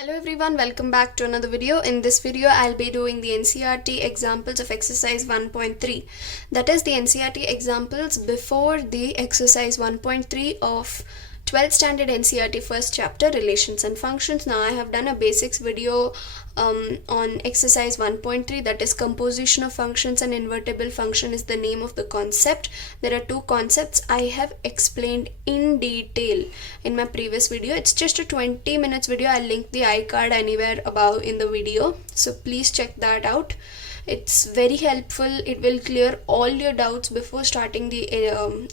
Hello everyone, welcome back to another video. In this video, I'll be doing the NCERT examples of exercise 1.3. That is the NCERT examples before the exercise 1.3 of 12th standard NCERT first chapter relations and functions. Now I have done a basics video on exercise 1.3, that is composition of functions and invertible function is the name of the concept. There are two concepts I have explained in detail in my previous video. It's just a 20 minutes video. I'll link the iCard anywhere above in the video, so please check that out. It's very helpful. It will clear all your doubts before starting the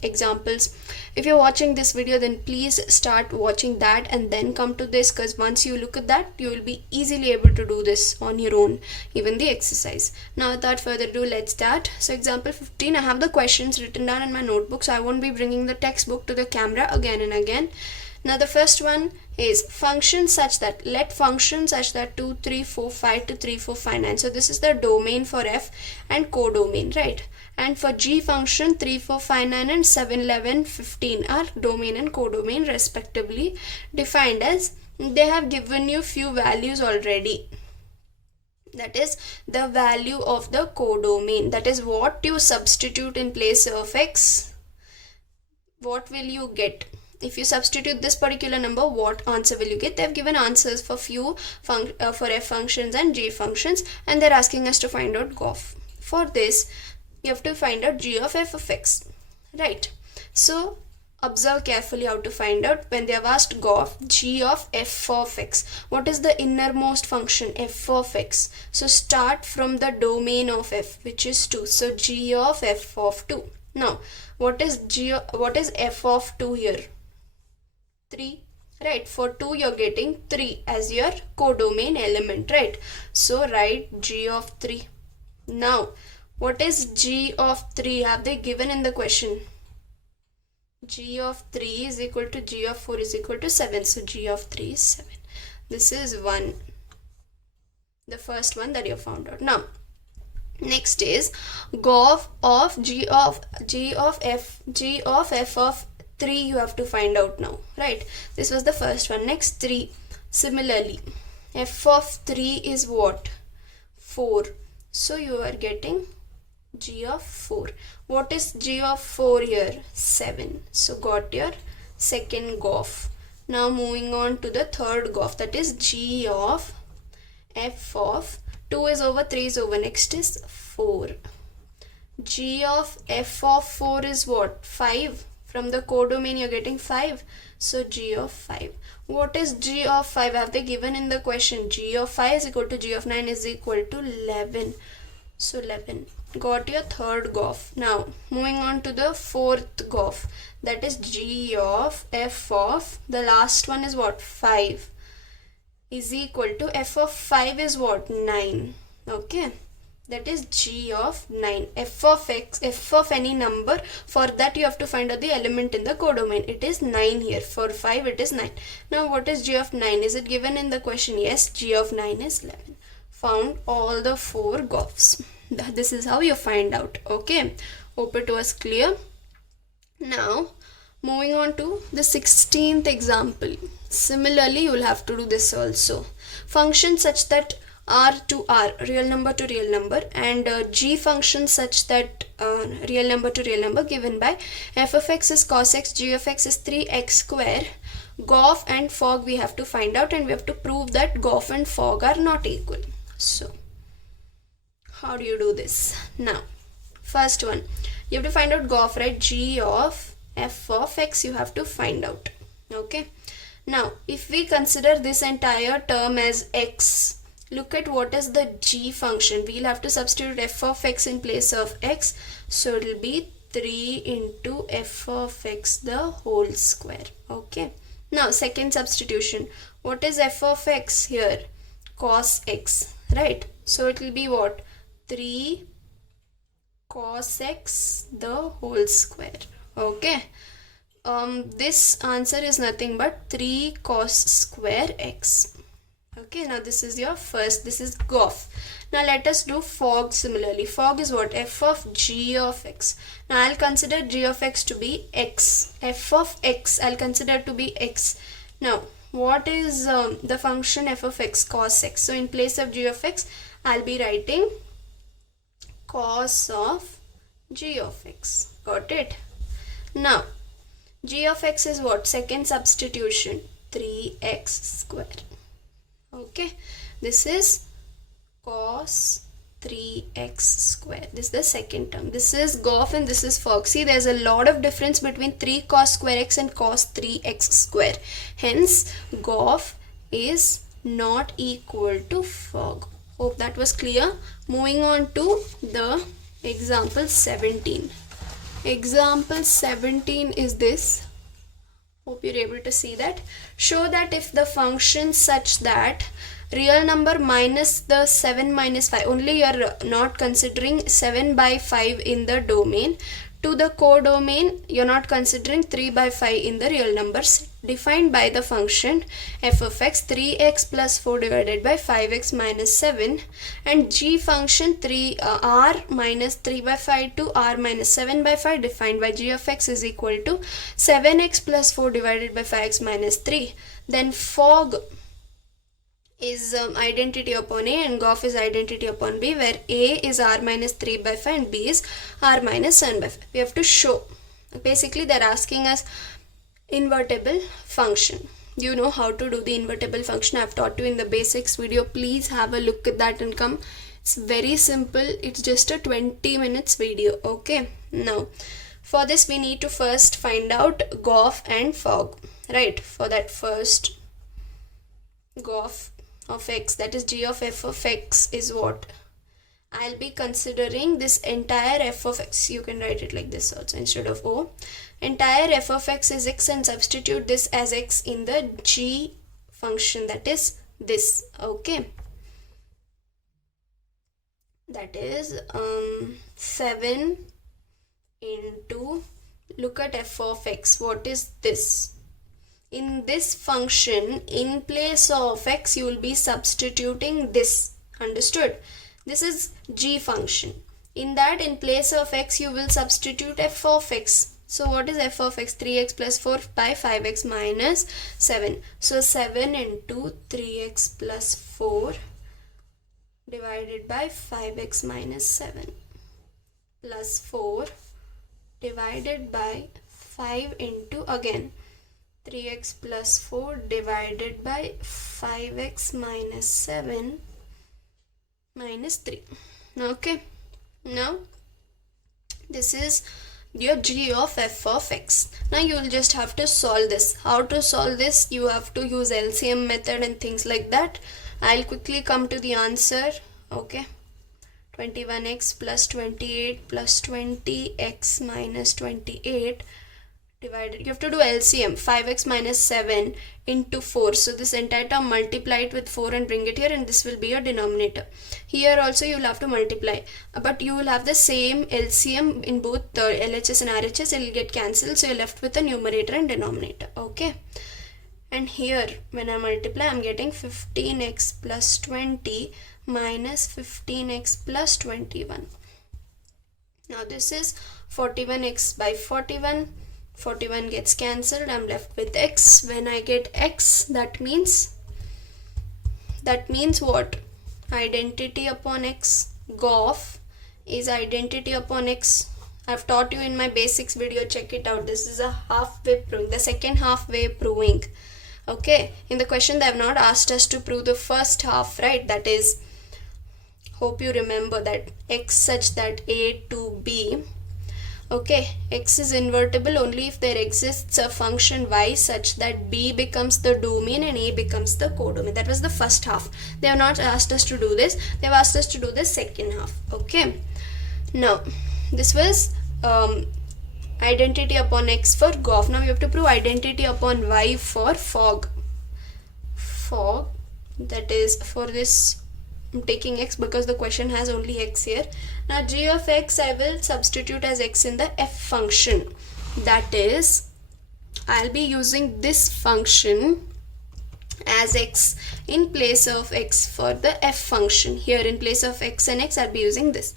examples. If you're watching this video, then please start watching that and then come to this, because once you look at that, you will be easily able to do this on your own, even the exercise. Now without further ado, let's start. So example 15, I have the questions written down in my notebook, so I won't be bringing the textbook to the camera again and again. Now the first one is function such that, let function such that 2, 3, 4, 5 to 3, 4, 5, 9. So this is the domain for F and codomain, right? And for G function 3, 4, 5, 9 and 7, 11, 15 are domain and codomain respectively, defined as they have given you few values already. That is the value of the codomain. That is what you substitute in place of X. What will you get? If you substitute this particular number, what answer will you get? They have given answers for few for F functions and G functions, and they're asking us to find out GOF. For this, you have to find out G of F of X, right? So observe carefully how to find out. When they have asked GOF, G of F of X, what is the innermost function? F of X. So start from the domain of F, which is 2. So G of F of 2. Now what is F of 2 here? 3, right? For 2 you're getting 3 as your codomain element, right? So write G of 3. Now what is G of 3? Have they given in the question? G of 3 is equal to G of 4 is equal to 7. So G of 3 is 7. This is 1, the first one that you found out. Now next is GOF of G of F of 3 you have to find out now, right? This was the first one. Next 3. Similarly, F of 3 is what? 4. So you are getting G of 4. What is G of 4 here? 7. So got your second GOF. Now moving on to the third GOF, that is G of F of 2 is over, 3 is over. Next is 4. G of F of 4 is what? 5. From the codomain you're getting 5. So G of 5. What is G of 5? Have they given in the question? G of 5 is equal to G of 9 is equal to 11. So 11. Got your third GOF. Now moving on to the fourth GOF, that is G of F of, the last one is what? 5 is equal to F of 5 is what? 9. Okay, that is G of 9. F of X, F of any number, for that you have to find out the element in the codomain. It is 9 here. For 5 it is 9. Now what is G of 9? Is it given in the question? Yes, G of 9 is 11. Found all the 4 GOFs. This is how you find out. Okay, hope it was clear. Now moving on to the 16th example. Similarly, you will have to do this also. Function such that R to R, real number to real number, and G function such that real number to real number, given by F of X is cos X, G of X is 3x square. GOF and FOG we have to find out, and we have to prove that GOF and FOG are not equal. So how do you do this? Now first one, you have to find out GOF, right? G of F of X you have to find out. Okay, now if we consider this entire term as X, look at what is the G function. We'll have to substitute F of X in place of X. So it will be 3 into F of X the whole square. Okay, now second substitution. What is F of X here? Cos X, right? So it will be what? 3 cos X the whole square. Okay, this answer is nothing but 3 cos square X. Okay, now this is your first, this is GOF. Now let us do FOG similarly. FOG is what? F of G of X. Now I'll consider G of X to be X. F of X I'll consider to be X. Now what is the function f of x cos x? So in place of g of x, I'll be writing cos of g of x. Got it? Now, g of x is what? Second substitution, 3x square. Okay, this is cos 3x square. This is the second term. This is GOF and this is FOG. See, there's a lot of difference between 3 cos square x and cos 3x square. Hence, GOF is not equal to FOG. Hope that was clear. Moving on to the example 17. Example 17 is this. Hope you're able to see that. Show that if the function such that real number minus the 7 minus 5, only you're not considering 7 by 5 in the domain, to the codomain you're not considering 3 by 5 in the real numbers, defined by the function f of x 3x plus 4 divided by 5x minus 7, and g function r minus 3 by 5 to r minus 7 by 5, defined by g of x is equal to 7x plus 4 divided by 5x minus 3. Then FOG is identity upon A and GOF is identity upon B, where A is r minus 3 by 5 and B is r minus 7 by 5. We have to show. Basically, they're asking us invertible function. You know how to do the invertible function. I've taught you in the basics video. Please have a look at that and come. It's very simple. It's just a 20 minutes video. Okay. Now, for this we need to first find out GOF and FOG. Right. For that, first GOF of x, that is g of f of x, is what? I'll be considering this entire f of x. You can write it like this also instead of o. Entire f of x is x and substitute this as x in the g function, that is this. Okay, that is 7 into, look at f of x. What is this? In this function, in place of x, you will be substituting this. Understood? This is g function. In that, in place of x, you will substitute f of x. So what is f of x? 3x plus 4 by 5x minus 7. So 7 into 3x plus 4 divided by 5x minus 7 plus 4 divided by 5 into, again, 3x plus 4 divided by 5x minus 7 minus 3. Okay, now this is your g of f of x. Now you will just have to solve this. How to solve this? You have to use LCM method and things like that. I'll quickly come to the answer. Okay, 21x plus 28 plus 20x minus 28 divided, you have to do LCM, 5x minus 7 into 4. So this entire term, multiply it with 4 and bring it here, and this will be your denominator. Here also you will have to multiply, but you will have the same LCM in both the LHS and RHS. It will get cancelled, so you're left with the numerator and denominator. Okay, and here when I multiply, I'm getting 15x plus 20 minus 15x plus 21. Now this is 41x by 41. 41 gets cancelled. I'm left with x. When I get x, that means what? Identity upon x. GOF is identity upon x. I've taught you in my basics video. Check it out. This is a halfway proving, the second halfway proving. Okay, in the question they have not asked us to prove the first half, right? That is, hope you remember that x such that a to b. Okay, x is invertible only if there exists a function y such that b becomes the domain and a becomes the codomain. That was the first half. They have not asked us to do this. They have asked us to do the second half. Okay, now this was identity upon x for GOF. Now we have to prove identity upon y for FOG. FOG, that is, for this I'm taking x because the question has only x here. Now g of x I will substitute as x in the f function. That is, I'll be using this function as x in place of x for the f function. Here in place of x and x I'll be using this.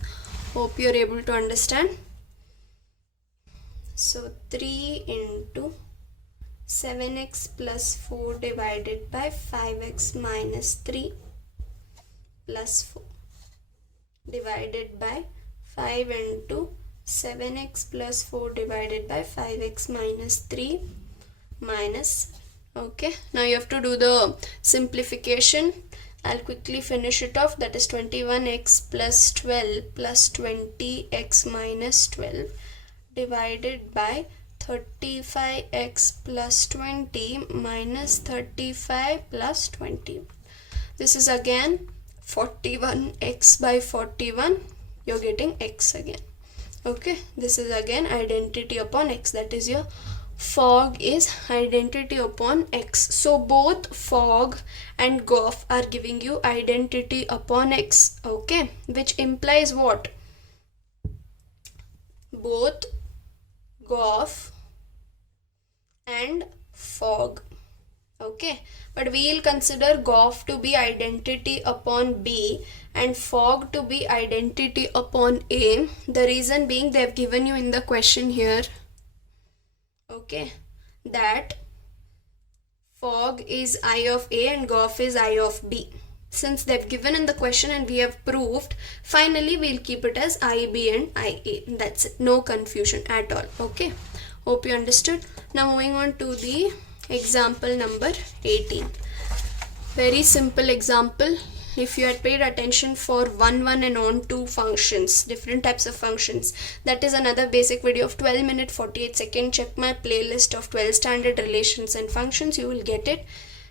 Hope you're able to understand. So 3 into 7x plus 4 divided by 5x minus 3 plus 4 divided by 5 into 7x plus 4 divided by 5x minus 3 minus. Okay, now you have to do the simplification. I'll quickly finish it off. That is 21x plus 12 plus 20x minus 12 divided by 35x plus 20 minus 35 plus 20. This is again 41x by 41. You're getting x again. Okay, this is again identity upon x. That is your fog is identity upon x. So both fog and gof are giving you identity upon x. Okay, which implies what? Both gof and fog. Okay, but we will consider gof to be identity upon b and fog to be identity upon a. The reason being they have given you in the question here, okay, that fog is I of a and gof is I of b. Since they've given in the question and we have proved, finally we'll keep it as IB and IA. That's it. No confusion at all. Okay. Hope you understood. Now moving on to the example number 18. Very simple example. If you had paid attention for 1 and on-to functions, different types of functions, that is another basic video of 12 minute 48 second. Check my playlist of 12 standard relations and functions. You will get it.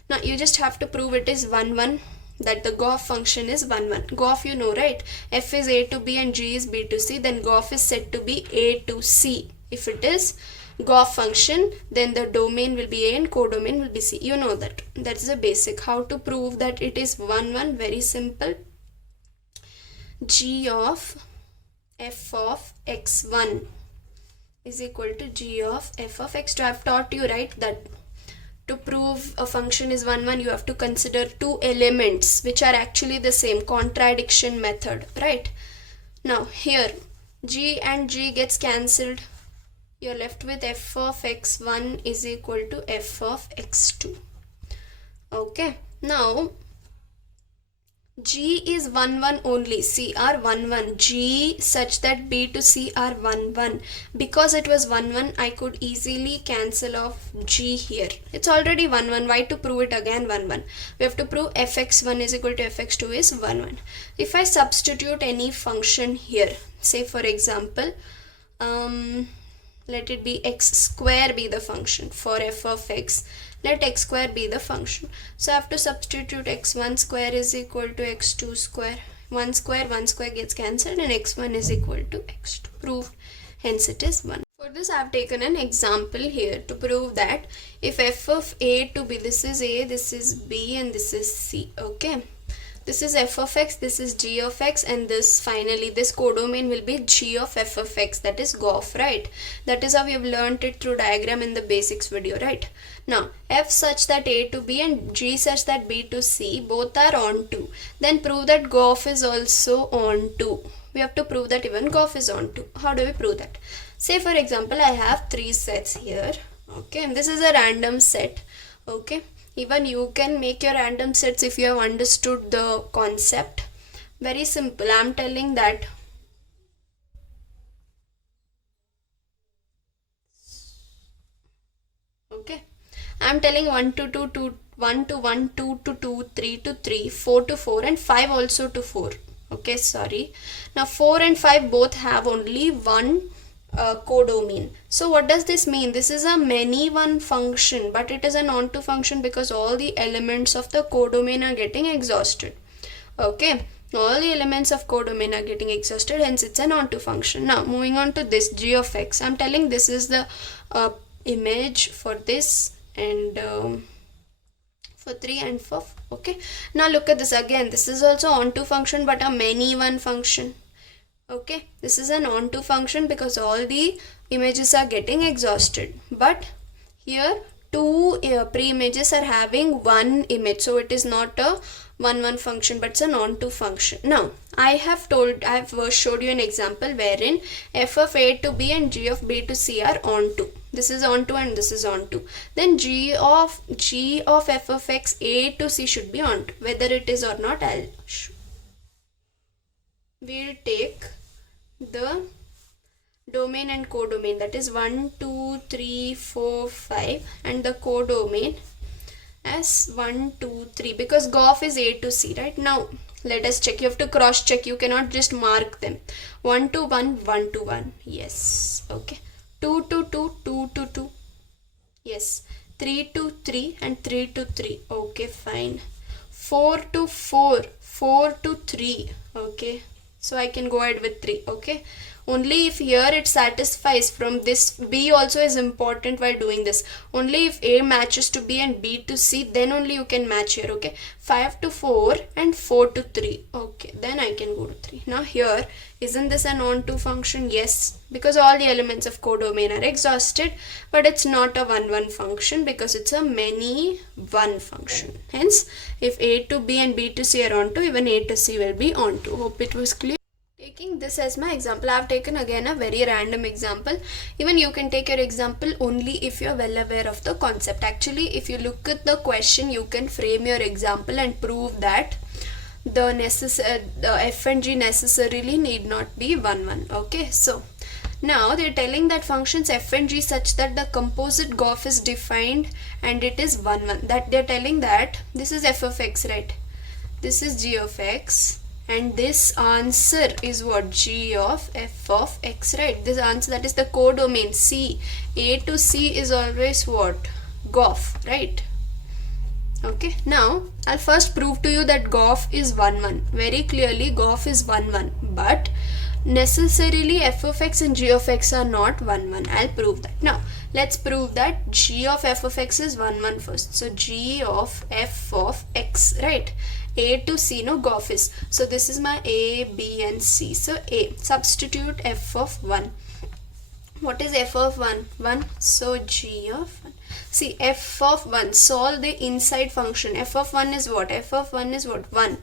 Now you just have to prove it is 1, that the gof function is 1. Gof you know, right? F is a to b and g is b to c. Then gof is said to be a to c. If it is gof function, then the domain will be a and codomain will be c. You know that. That's the basic. How to prove that it is 1. Very simple. G of f of x1 is equal to g of f of x2. I have taught you, right, that to prove a function is 1, you have to consider two elements which are actually the same, contradiction method, right? Now here g and g gets cancelled. You're left with f of x1 is equal to f of x2. Okay, now g is 1 only. C are 1 g such that b to c are 1. Because it was 1 I could easily cancel off g here. It's already 1. Why to prove it again 1? We have to prove fx1 is equal to fx2 is 1. If I substitute any function here, say for example, let it be x square be the function for f of x. Let x square be the function. So I have to substitute x1 square is equal to x2 square. 1 square gets cancelled and x1 is equal to x2. Proved. Hence it is 1. For this I have taken an example here to prove that if f of a to b, this is a, this is b and this is c. Okay. This is f of x, this is g of x, and this finally this codomain will be g of f of x, that is gof, right? That is how we have learnt it through diagram in the basics video, right? Now f such that a to b and g such that b to c both are onto. Then prove that gof is also onto. We have to prove that even gof is onto. How do we prove that? Say for example I have 3 sets here. Okay, and this is a random set. Okay. Even you can make your random sets if you have understood the concept. Very simple. I am telling that okay. I am telling 1 to 2, 1 to 1, 2 to 2, 3 to 3, 4 to 4 and 5 also to 4. Okay, sorry. Now 4 and 5 both have only one codomain. So what does this mean? This is a many one function, but it is an onto function because all the elements of the codomain are getting exhausted. Okay, all the elements of codomain are getting exhausted, hence it's an onto function. Now moving on to this g of x. I'm telling this is the image for this and for 3 and for 4. Okay, now look at this again. This is also onto function but a many one function. Okay, this is an onto function because all the images are getting exhausted, but here two pre-images are having one image, so it is not a 1 function but it's an onto function. Now I have showed you an example wherein f of a to b and g of b to c are onto. This is onto and this is onto. Then g of f of x a to c should be onto. Whether it is or not, we'll take the domain and codomain, that is 1, 2, 3, 4, 5, and the codomain as 1, 2, 3, because GOF is A to C, right? Now let us check. You have to cross check. You cannot just mark them. 1 to 1, 1 to 1. Yes. Okay. 2 to 2, 2 to 2. Yes. 3 to 3 and 3 to 3. Okay, fine. 4 to 4, 4 to 3. Okay. So I can go ahead with 3. Okay. Only if here it satisfies from this. B also is important while doing this. Only if A matches to B and B to C, then only you can match here. Okay. 5 to 4 and 4 to 3. Okay. Then I can go to 3. Now here, isn't this an onto function? Yes. Because all the elements of codomain are exhausted. But it's not a 1-1 function because it's a many 1 function. Hence, if A to B and B to C are onto, even A to C will be onto. Hope it was clear. Taking this as my example, I have taken again a very random example. Even you can take your example only if you are well aware of the concept. Actually, if you look at the question, you can frame your example and prove that the f and g necessarily need not be 1-1. Okay, so now they're telling that functions f and g such that the composite GOF is defined and it is 1-1. That they're telling that this is f of x, right? This is g of x. And this answer is what? G of f of x, right? This answer, that is the codomain C. A to C is always what? GOF, right? Okay. Now, I'll first prove to you that GOF is 1-1. Very clearly, GOF is 1-1. But necessarily f of x and g of x are not 1-1. I'll prove that. Now, let's prove that g of f of x is 1-1 first. So, g of f of x, right? A to C, no, GOF is. So this is my A, B and C. So A, substitute f of 1. What is f of 1? 1. So g of 1. See, f of 1, solve the inside function. F of 1 is what? F of 1 is what? 1.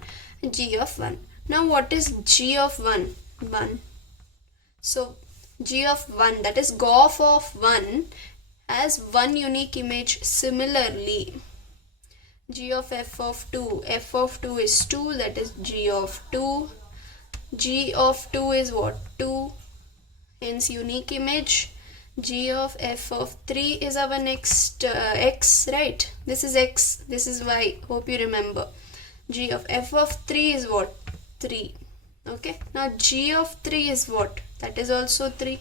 G of 1. Now what is g of 1? 1. So g of 1, that is GOF of 1 has one unique image. Similarly, g of f of 2, f of 2 is 2, that is g of 2. G of 2 is what? 2, hence unique image. G of f of 3 is our next x, right? This is x, this is y. Hope you remember. G of f of 3 is what? 3. Okay. Now g of 3 is what? That is also 3.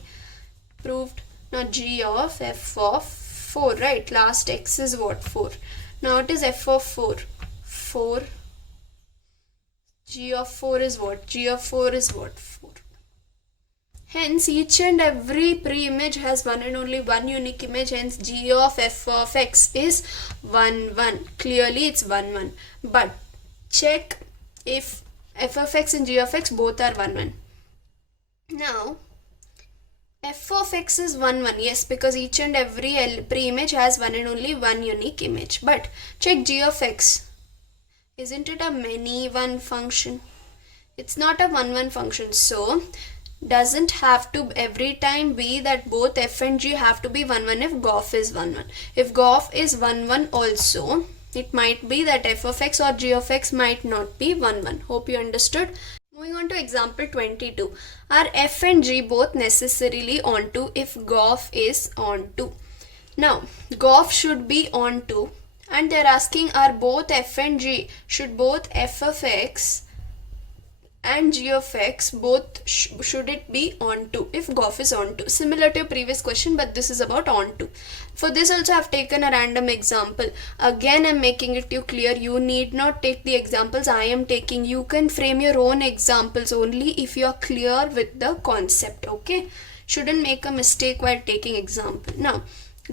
Proved. Now g of f of 4, right? Last x is what? 4. Now it is f of 4. 4. G of 4 is what? G of 4 is what? 4. Hence each and every pre-image has one and only one unique image. Hence g of f of x is 1, 1. Clearly it's 1, 1. But check if f of x and g of x both are 1, 1. Now f of x is 1, 1. Yes, because each and every pre-image has one and only one unique image. But check g of x. Isn't it a many 1 function? It's not a 1, 1 function. So, doesn't have to every time be that both f and g have to be 1, 1 if GOF is 1, 1. If GOF is 1, 1 also, it might be that f of x or g of x might not be 1, 1. Hope you understood. Moving on to example 22. Are f and g both necessarily onto if GOF is onto? Now, GOF should be onto, and they're asking are both f and g, should both f of x and g of x both should it be onto if GOF is onto? Similar to your previous question, but this is about onto. For this also I have taken a random example. Again, I'm making it you clear. You need not take the examples I am taking. You can frame your own examples only if you are clear with the concept. Okay, shouldn't make a mistake while taking example. Now,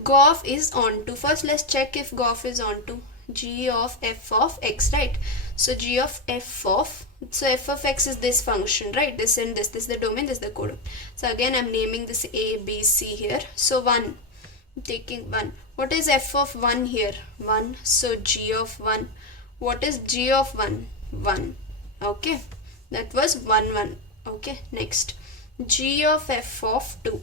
GOF is onto. First, let's check if GOF is onto. G of f of x, right? So G of f of, so f of x is this function, right? This and this is the domain, this is the code. So again, I'm naming this A, B, C here. So 1, I'm taking 1. What is f of 1 here? 1. So G of 1. What is G of 1? 1. Okay. That was 1, 1. Okay. Next. G of f of 2.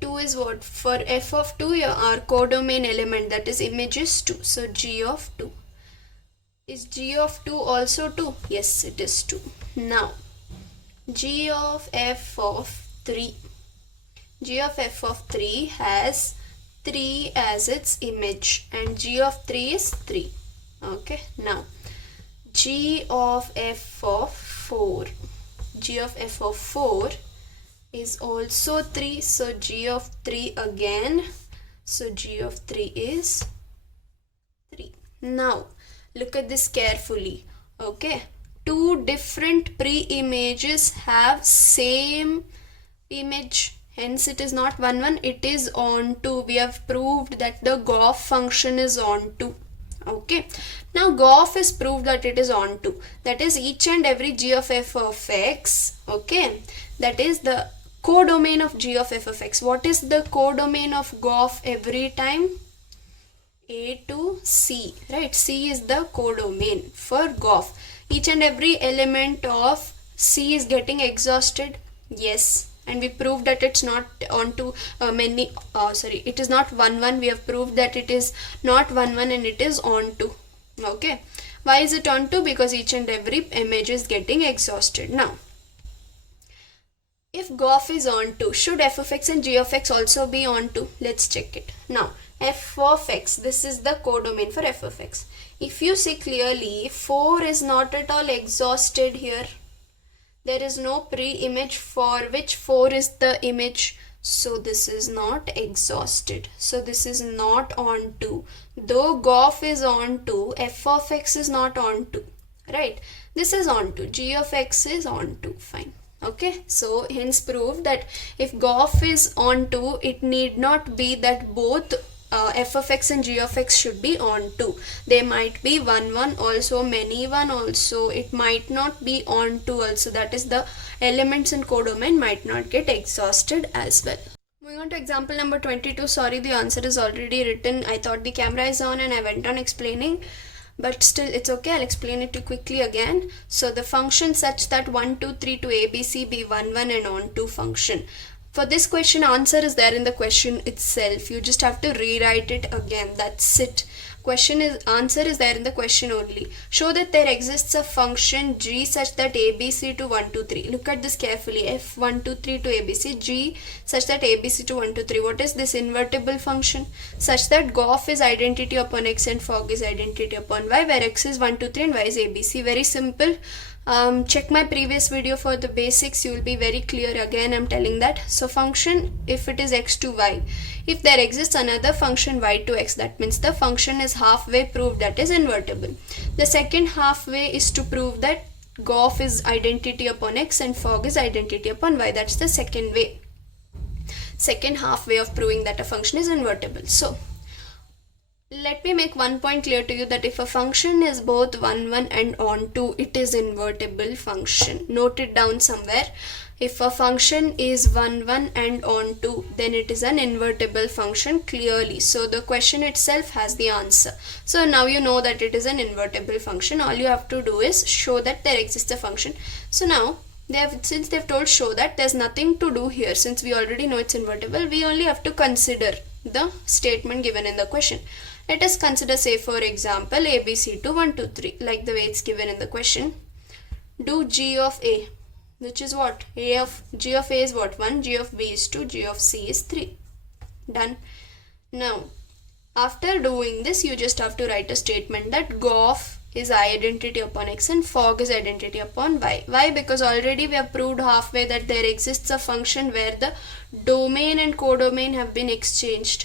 2 is what? For f of 2, our codomain element, that is image, is 2. So g of 2. Is g of 2 also 2? Yes, it is 2. Now, g of f of 3. G of f of 3 has 3 as its image, and g of 3 is 3. Okay, now g of f of 4. G of f of 4 is also 3. So g of 3 again. So g of 3 is 3. Now, look at this carefully. Okay, two different pre-images have same image. Hence, it is not 1, 1, it is onto. We have proved that the Goff function is onto. Okay. Now, Goff is proved that it is onto. That is, each and every g of f of x. Okay. That is the codomain of g of f of x. What is the codomain of Goff every time? A to C. Right. C is the codomain for Goff. Each and every element of C is getting exhausted. Yes. And we proved that it's not onto it is not 1, 1. We have proved that it is not 1, 1 and it is onto. Okay. Why is it onto? Because each and every image is getting exhausted. Now, if Goff is onto, should f of x and g of x also be onto? Let's check it. Now, f of x, this is the codomain for f of x. If you see clearly, 4 is not at all exhausted here. There is no pre-image for which 4 is the image. So this is not exhausted. So this is not onto. Though Goff is onto, f of x is not onto. Right? This is onto. G of x is onto. Fine. Okay. So hence proved that if Goff is onto, it need not be that both f of x and g of x should be onto. They might be 1, 1 also, many 1 also. It might not be onto also. That is, the elements in codomain might not get exhausted as well. Moving on to example number 22. Sorry, the answer is already written. I thought the camera is on and I went on explaining. But still, it's okay. I'll explain it to quickly again. So the function such that 1, 2, 3 to ABC be 1, 1 and onto function. For this question, answer is there in the question itself. You just have to rewrite it again. That's it. Answer is there in the question only. Show that there exists a function g such that abc to 1, 2, 3. Look at this carefully. f 1, 2, 3 to abc, g such that abc to 1, 2, 3. What is this invertible function? Such that Goff is identity upon x and fog is identity upon y, where x is 1, 2, 3 and y is abc. Very simple. Check my previous video for the basics. You will be very clear. Again, I'm telling that. So function, if it is x to y, if there exists another function y to x, that means the function is halfway proved, that is invertible. The second halfway is to prove that Goff is identity upon x and fog is identity upon y. That's the second way. Second halfway of proving that a function is invertible. So let me make one point clear to you, that if a function is both 1, 1 and onto, it is invertible function. Note it down somewhere. If a function is 1, 1 and onto, then it is an invertible function clearly. So the question itself has the answer. So now you know that it is an invertible function. All you have to do is show that there exists a function. So now, since they've told show that, there's nothing to do here. Since we already know it's invertible, we only have to consider the statement given in the question. Let us consider, say for example, ABC to 1, 2, 3, like the way it's given in the question. Do g of a, which is what? G of a is what? 1, g of b is 2, g of c is 3. Done. Now, after doing this, you just have to write a statement that Goff is identity upon x and fog is identity upon y. Why? Because already we have proved halfway that there exists a function where the domain and codomain have been exchanged.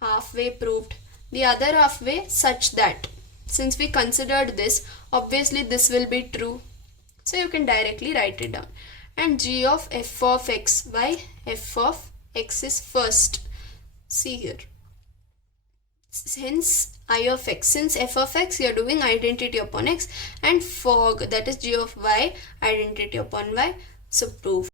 Halfway proved. The other halfway such that, since we considered this, obviously this will be true. So you can directly write it down. And g of f of x, why? F of x is first. See here. Hence I of x. Since f of x, you are doing identity upon x, and fog, that is g of y, identity upon y. So proof.